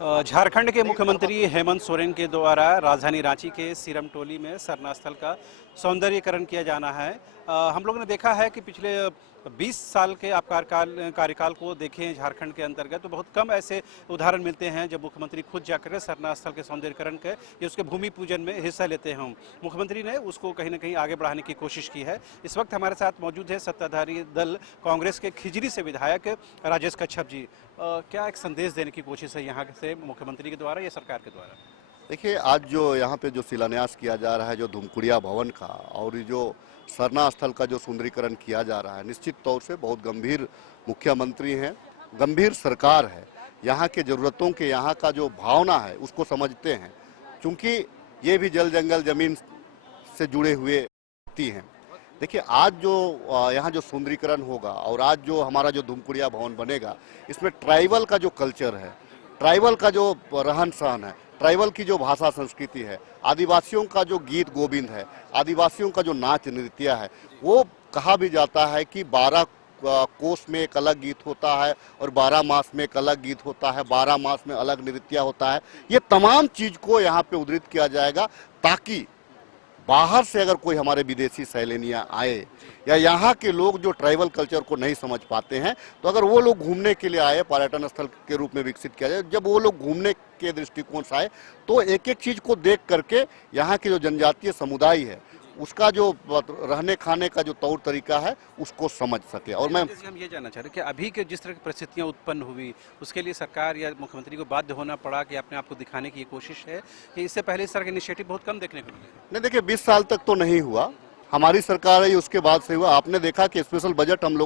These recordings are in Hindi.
झारखंड के मुख्यमंत्री हेमंत सोरेन के द्वारा राजधानी रांची के सिरमटोली में सरना स्थल का सौंदर्यीकरण किया जाना है। हम लोगों ने देखा है कि पिछले 20 साल के आप कार्यकाल को देखें झारखंड के अंतर्गत तो बहुत कम ऐसे उदाहरण मिलते हैं जब मुख्यमंत्री खुद जाकर सरना स्थल के सौंदर्यीकरण के या उसके भूमि पूजन में हिस्सा लेते हैं। मुख्यमंत्री ने उसको कहीं ना कहीं आगे बढ़ाने की कोशिश की है। इस वक्त हमारे साथ मौजूद है सत्ताधारी दल कांग्रेस के खिजरी से विधायक राजेश कच्छप जी। क्या एक संदेश देने की कोशिश है यहाँ से मुख्यमंत्री के द्वारा या सरकार के द्वारा? देखिए, आज जो यहाँ पे जो शिलान्यास किया जा रहा है जो धुमकुड़िया भवन का, और ये जो सरना स्थल का जो सुंदरीकरण किया जा रहा है, निश्चित तौर से बहुत गंभीर मुख्यमंत्री हैं, गंभीर सरकार है। यहाँ के ज़रूरतों के, यहाँ का जो भावना है उसको समझते हैं, क्योंकि ये भी जल जंगल जमीन से जुड़े हुए व्यक्ति हैं। देखिए, आज जो यहाँ जो सुंदरीकरण होगा और आज जो हमारा जो धुमकुड़िया भवन बनेगा, इसमें ट्राइबल का जो कल्चर है, ट्राइबल का जो रहन सहन है, ट्राइबल की जो भाषा संस्कृति है, आदिवासियों का जो गीत गोविंद है, आदिवासियों का जो नाच नृत्य है, वो कहा भी जाता है कि 12 कोस में एक अलग गीत होता है और 12 मास में एक अलग गीत होता है, 12 मास में अलग नृत्य होता है। ये तमाम चीज को यहाँ पे उद्धृत किया जाएगा, ताकि बाहर से अगर कोई हमारे विदेशी सैलानियाँ आए या यहाँ के लोग जो ट्राइबल कल्चर को नहीं समझ पाते हैं, तो अगर वो लोग घूमने के लिए आए, पर्यटन स्थल के रूप में विकसित किया जाए, जब वो लोग घूमने के दृष्टिकोण से आए तो एक एक चीज को देख करके यहाँ के जो जनजातीय समुदाय है उसका जो रहने खाने का जो तौर तरीका है उसको समझ सके। और मैं हम ये जानना चाह रहे हैं कि अभी के जिस तरह की परिस्थितियां उत्पन्न हुई उसके लिए सरकार या मुख्यमंत्री को बाध्य होना पड़ा कि अपने आप को दिखाने की ये कोशिश है कि इससे पहले इस तरह के इनिशिएटिव बहुत कम देखने को मिले? नहीं, देखिए, 20 साल तक तो नहीं हुआ, हमारी सरकार है उसके बाद से हुआ। आपने देखा कि स्पेशल बजट हम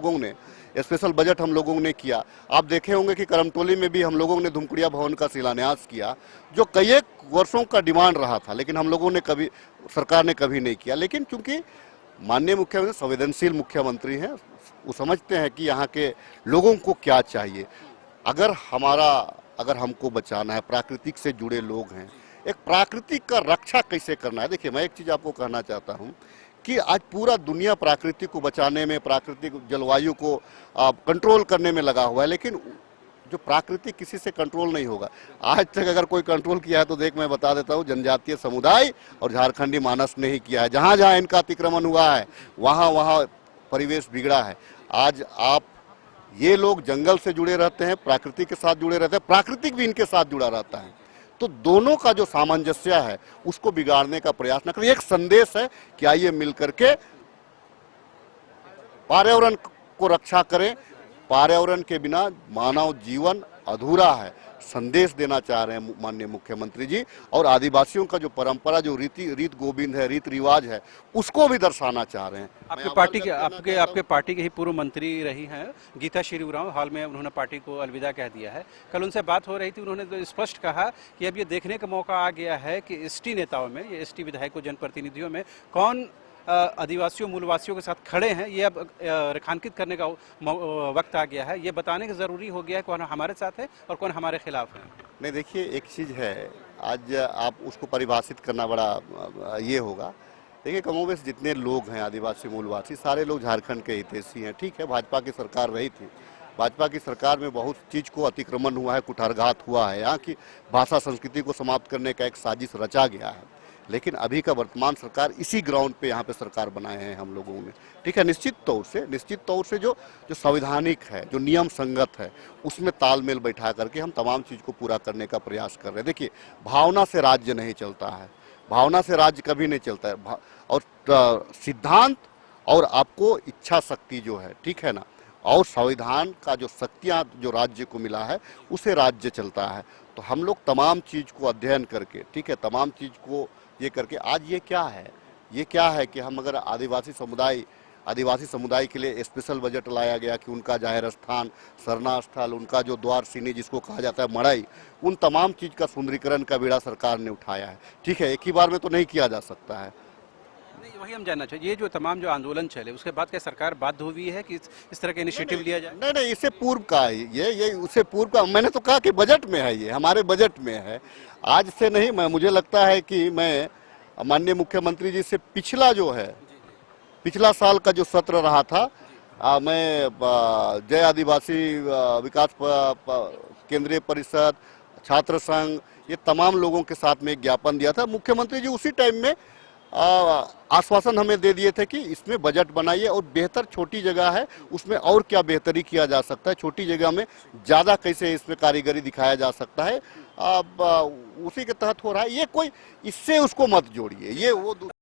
लोगों ने किया। आप देखे होंगे कि करमटोली में भी हम लोगों ने धुमकुड़िया भवन का शिलान्यास किया, जो कई एक वर्षों का डिमांड रहा था, लेकिन हम लोगों ने कभी, सरकार ने कभी नहीं किया। लेकिन चूंकि माननीय मुख्यमंत्री संवेदनशील मुख्यमंत्री हैं, वो समझते हैं कि यहाँ के लोगों को क्या चाहिए। अगर हमको बचाना है, प्राकृतिक से जुड़े लोग हैं, एक प्राकृतिक का रक्षा कैसे करना है। देखिए, मैं एक चीज आपको कहना चाहता हूँ कि आज पूरा दुनिया प्राकृतिक को बचाने में, प्राकृतिक जलवायु को कंट्रोल करने में लगा हुआ है, लेकिन जो प्राकृतिक किसी से कंट्रोल नहीं होगा। आज तक अगर कोई कंट्रोल किया है तो देख, मैं बता देता हूँ, जनजातीय समुदाय और झारखंडी मानस ने ही किया है। जहाँ जहाँ इनका अतिक्रमण हुआ है वहाँ वहाँ परिवेश बिगड़ा है। आज आप, ये लोग जंगल से जुड़े रहते हैं, प्रकृति के साथ जुड़े रहते हैं, प्राकृतिक भी इनके साथ जुड़ा रहता है, तो दोनों का जो सामंजस्य है उसको बिगाड़ने का प्रयास न करें। एक संदेश है कि आइए मिलकर के पर्यावरण को रक्षा करें। पर्यावरण के बिना मानव जीवन अधूरा है, संदेश देना चाह रहे हैं माननीय मुख्यमंत्री जी। और आदिवासियों का जो परंपरा, जो रीत गोविंद है, रीत रिवाज है, उसको भी दर्शाना चाह रहे हैं। आपके पार्टी के ही पूर्व मंत्री रही हैं गीता श्री उरांव, हाल में उन्होंने पार्टी को अलविदा कह दिया है। कल उनसे बात हो रही थी, उन्होंने तो स्पष्ट कहा कि अब ये देखने का मौका आ गया है कि एसटी नेताओं में, ये एसटी विधायकों, जनप्रतिनिधियों में कौन आदिवासियों मूलवासियों के साथ खड़े हैं, ये अब रेखांकित करने का वक्त आ गया है। ये बताने का ज़रूरी हो गया है कौन हमारे साथ है और कौन हमारे खिलाफ है। नहीं, देखिए, एक चीज़ है, आज आप उसको परिभाषित करना बड़ा ये होगा। देखिए, कमोबेश जितने लोग हैं आदिवासी मूलवासी, सारे लोग झारखंड के हितैषी हैं। ठीक है, भाजपा की सरकार रही थी, भाजपा की सरकार में बहुत चीज़ को अतिक्रमण हुआ है, कुठारघात हुआ है, यहाँ की भाषा संस्कृति को समाप्त करने का एक साजिश रचा गया है। लेकिन अभी का वर्तमान सरकार इसी ग्राउंड पे यहाँ पे सरकार बनाए हैं हम लोगों ने। ठीक है, निश्चित तौर से जो संवैधानिक है, जो नियम संगत है, उसमें तालमेल बैठा करके हम तमाम चीज़ को पूरा करने का प्रयास कर रहे हैं। देखिए, भावना से राज्य नहीं चलता है, भावना से राज्य कभी नहीं चलता है, और सिद्धांत और आपको इच्छा शक्ति जो है, ठीक है ना, और संविधान का जो शक्तियाँ जो राज्य को मिला है उसे राज्य चलता है। तो हम लोग तमाम चीज़ को अध्ययन करके, ठीक है, तमाम चीज़ को ये करके, आज ये क्या है कि हम अगर आदिवासी समुदाय के लिए स्पेशल बजट लाया गया कि उनका जाहिर स्थान, सरना स्थल, उनका जो द्वार सीनी जिसको कहा जाता है मड़ई, उन तमाम चीज़ का सुंदरीकरण का बीड़ा सरकार ने उठाया है। ठीक है, एक ही बार में तो नहीं किया जा सकता है। नहीं, वही हम जानना चाहिए, ये जो तमाम जो आंदोलन चले उसके बाद क्या सरकार बाध्य हुई है कि इस तरह के इनिशिएटिव लिया जाए? नहीं, इससे पूर्व का है ये उससे पूर्व का। मैंने तो कहा कि बजट में है, ये हमारे बजट में है, आज से नहीं। मुझे लगता है कि मैं माननीय मुख्यमंत्री जी से पिछला साल का जो सत्र रहा था, मैं जय आदिवासी विकास केंद्रीय परिषद, छात्र संघ, ये तमाम लोगों के साथ में एक ज्ञापन दिया था। मुख्यमंत्री जी उसी टाइम में आश्वासन हमें दे दिए थे कि इसमें बजट बनाइए और बेहतर, छोटी जगह है उसमें और क्या बेहतरी किया जा सकता है, छोटी जगह में ज़्यादा कैसे इसमें कारीगरी दिखाया जा सकता है। अब उसी के तहत हो रहा है। ये कोई, इससे उसको मत जोड़िए, ये वो